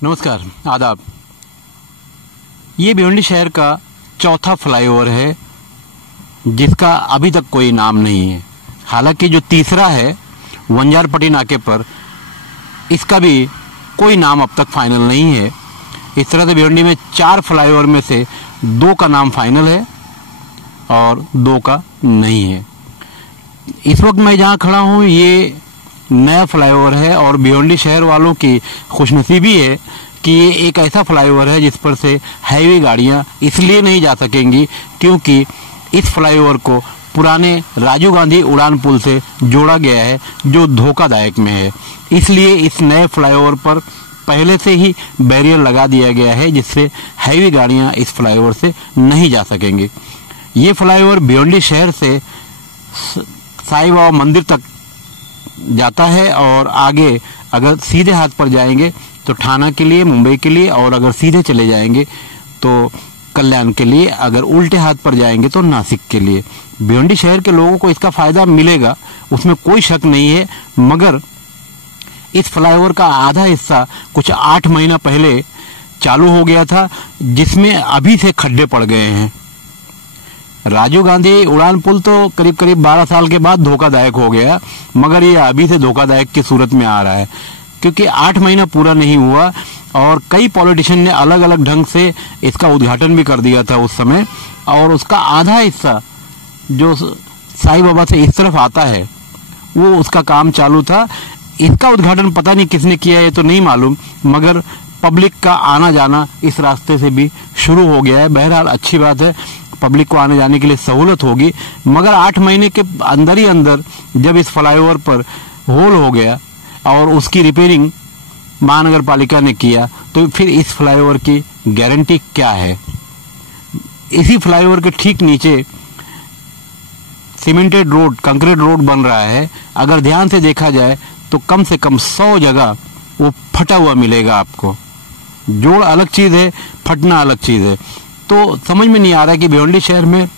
नमस्कार, आदाब। ये भिवंडी शहर का चौथा फ्लाईओवर है जिसका अभी तक कोई नाम नहीं है। हालांकि जो तीसरा है वंजारपट्टी नाके पर, इसका भी कोई नाम अब तक फाइनल नहीं है। इस तरह से भिवंडी में 4 फ्लाईओवर में से 2 का नाम फाइनल है और 2 का नहीं है। इस वक्त मैं जहाँ खड़ा हूँ ये नया फ्लाईओवर है और भिवंडी शहर वालों की खुशनसीबी है कि ये एक ऐसा फ्लाईओवर है जिस पर से हैवी गाड़ियां इसलिए नहीं जा सकेंगी क्योंकि इस फ्लाईओवर को पुराने राजीव गांधी उड़ान पुल से जोड़ा गया है जो धोखादायक में है। इसलिए इस नए फ्लाईओवर पर पहले से ही बैरियर लगा दिया गया है जिससे हैवी गाड़ियां इस फ्लाईओवर से नहीं जा सकेंगी। ये फ्लाईओवर भिवंडी शहर से साईं बाबा मंदिर तक जाता है और आगे अगर सीधे हाथ पर जाएंगे तो ठाणा के लिए, मुंबई के लिए, और अगर सीधे चले जाएंगे तो कल्याण के लिए, अगर उल्टे हाथ पर जाएंगे तो नासिक के लिए। भिवंडी शहर के लोगों को इसका फायदा मिलेगा, उसमें कोई शक नहीं है। मगर इस फ्लाईओवर का आधा हिस्सा कुछ 8 महीना पहले चालू हो गया था जिसमें अभी से खड्डे पड़ गए हैं। राजीव गांधी उड़ान पुल तो करीब करीब 12 साल के बाद धोखादायक हो गया, मगर ये अभी से धोखादायक की सूरत में आ रहा है क्योंकि 8 महीना पूरा नहीं हुआ और कई पॉलिटिशियन ने अलग अलग ढंग से इसका उद्घाटन भी कर दिया था उस समय। और उसका आधा हिस्सा जो साईं बाबा से इस तरफ आता है वो उसका काम चालू था। इसका उद्घाटन पता नहीं किसने किया ये तो नहीं मालूम, मगर पब्लिक का आना जाना इस रास्ते से भी शुरू हो गया है। बहरहाल अच्छी बात है, पब्लिक को आने जाने के लिए सहूलत होगी। मगर 8 महीने के अंदर ही अंदर जब इस फ्लाईओवर पर होल हो गया और उसकी रिपेयरिंग महानगर पालिका ने किया तो फिर इस फ्लाईओवर की गारंटी क्या है। इसी फ्लाईओवर के ठीक नीचे सीमेंटेड रोड, कंक्रीट रोड बन रहा है। अगर ध्यान से देखा जाए तो कम से कम 100 जगह वो फटा हुआ मिलेगा आपको। जोड़ अलग चीज है, फटना अलग चीज है। तो समझ में नहीं आ रहा है कि भिवंडी शहर में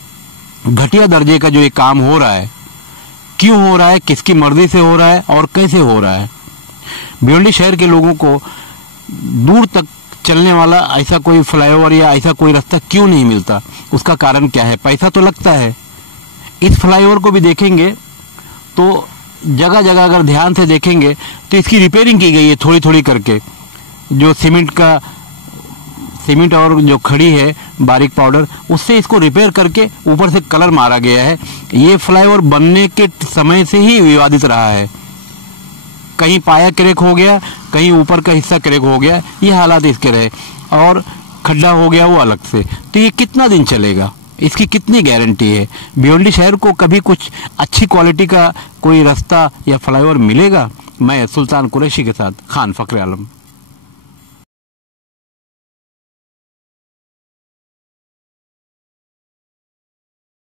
घटिया दर्जे का जो ये काम हो रहा है क्यों हो रहा है, किसकी मर्जी से हो रहा है और कैसे हो रहा है। भिवंडी शहर के लोगों को दूर तक चलने वाला ऐसा कोई फ्लाईओवर या ऐसा कोई रास्ता क्यों नहीं मिलता, उसका कारण क्या है। पैसा तो लगता है। इस फ्लाईओवर को भी देखेंगे तो जगह जगह अगर ध्यान से देखेंगे तो इसकी रिपेयरिंग की गई है थोड़ी थोड़ी करके। जो सीमेंट और जो खड़ी है बारीक पाउडर, उससे इसको रिपेयर करके ऊपर से कलर मारा गया है। ये फ्लाईओवर बनने के समय से ही विवादित रहा है। कहीं पाया क्रैक हो गया, कहीं ऊपर का हिस्सा क्रैक हो गया, ये हालात इसके रहे और खड्डा हो गया वो अलग से। तो ये कितना दिन चलेगा, इसकी कितनी गारंटी है। भिवंडी शहर को कभी कुछ अच्छी क्वालिटी का कोई रास्ता या फ्लाईओवर मिलेगा। मैं सुल्तान कुरैशी के साथ खान फखरे आलम।